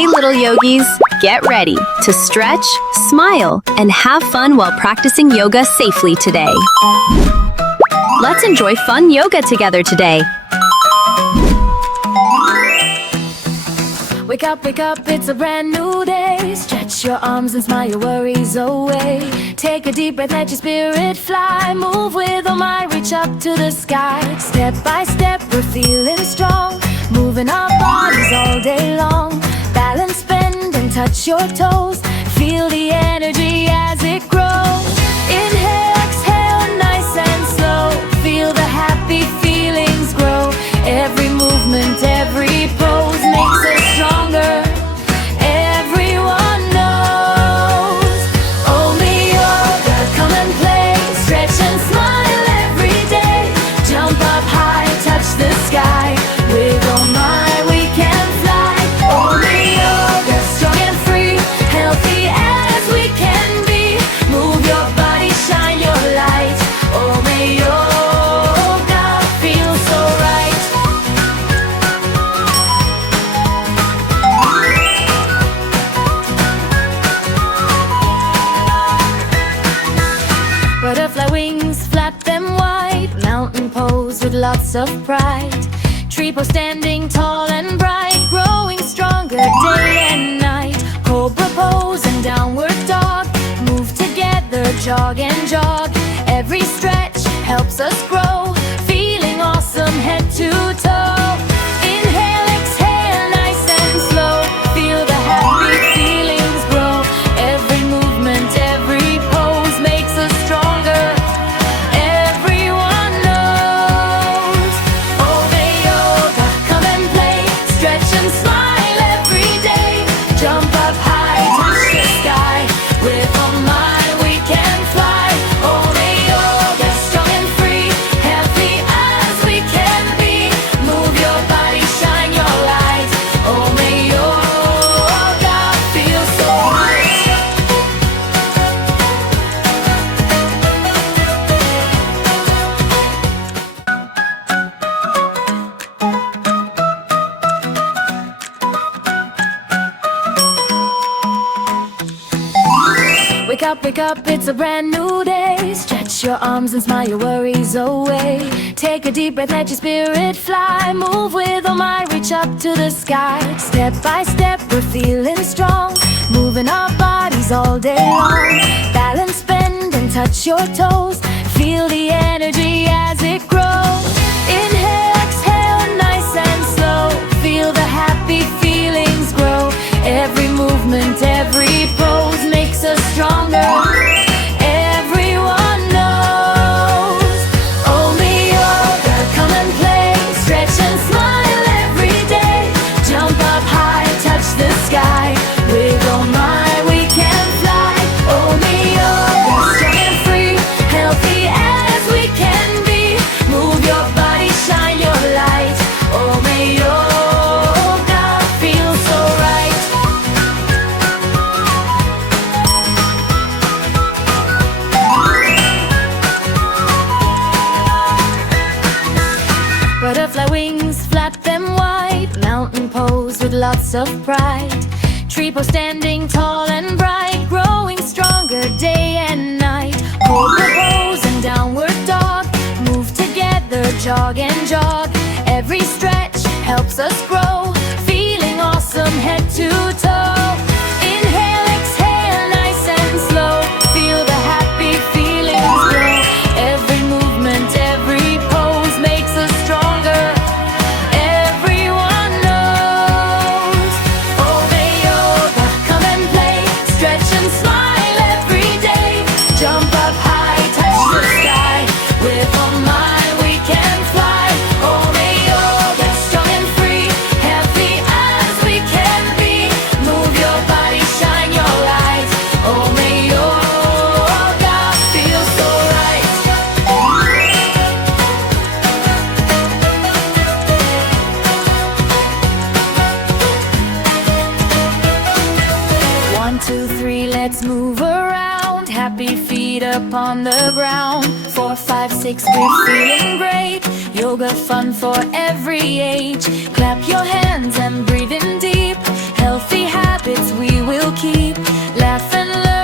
Hey little yogis, get ready to stretch, smile, and have fun while practicing yoga safely today. Let's enjoy fun yoga together today. Wake up, it's a brand new day. Stretch your arms and smile your worries away. Take a deep breath, let your spirit fly. Move with all might, reach up to the sky. Step by step, we're feeling strong. Moving our bodies all day long. Balance, bend, and touch your toes. Feel the energy as it grows. Inhale, exhale, nice and slow. Feel the happy feelings grow. Every movement, every pose makes us stronger. Everyone knows only yoga. Come and play, stretch and smile every day. Jump up high, touch the sky. With all might we can fly. Only yoga, strong and free, healthy as we can be. Move your body, shine your light. Only yoga feels so right. Butterfly wings, flap them wide. Mountain pose with lots of pride. Tree pose, standing tall and bright. Growing stronger day and night. Cobra pose and downward dog. Move together, jog and jog. Every stretch helps us grow. Feeling awesome head to toe. Inhale, exhale, nice and slow. Feel the happy feelings grow. Every movement, every pose makes us stronger. Everyone knows Obey yoga, come and play. Stretch and smile every day. Jump up high, touch the sky. With all might we can fly. Obey yoga, strong and free, healthy as we can be. Move your body, shine your light. Obey yoga feels so right. Wake up, it's a brand new day. Stretch your arms and smile your worries away. Take a deep breath, let your spirit fly. Move with all might, reach up to the sky. Step by step, we're feeling strong. Moving our bodies all day long. Balance, bend, and touch your toes. Feel the energy as it grows. Inhale, exhale, nice and slow. Feel the happy feelings grow. Every movement, every pose makes us stronger. Everyone knows only yoga. Come and play, stretch and smile every day. Jump up high, touch the sky. With all might we can fly. Only yoga, strong and free, healthy as we can be. Move your body, shine your light. Only yoga feels so right. Butterfly wings, flap them wide. Mountain pose with lots of pride. Tree pose, standing tall and bright. Growing stronger day and night. Cobra pose and downward dog. Move together, jog and jog. Every stretch helps us grow. Feeling awesome head to toe. Inhale, exhale, nice and slow. Feel the happy feelings grow. Every movement, every pose makes us stronger. Everyone knows Obey yoga, come and play. Stretch and smile every day. Jump up high, touch the sky. With all might we can fly. Obey yoga, strong and free, healthy as we can be. Move your body, shine your light. Obey yoga feels so right. 1, 2, 3, let's move around. Happy feet up on the ground. 4, 5, 6, we're feeling great. Yoga fun for every age. Clap your hands and breathe in deep. Healthy healthy habits we will keep. Laugh and learn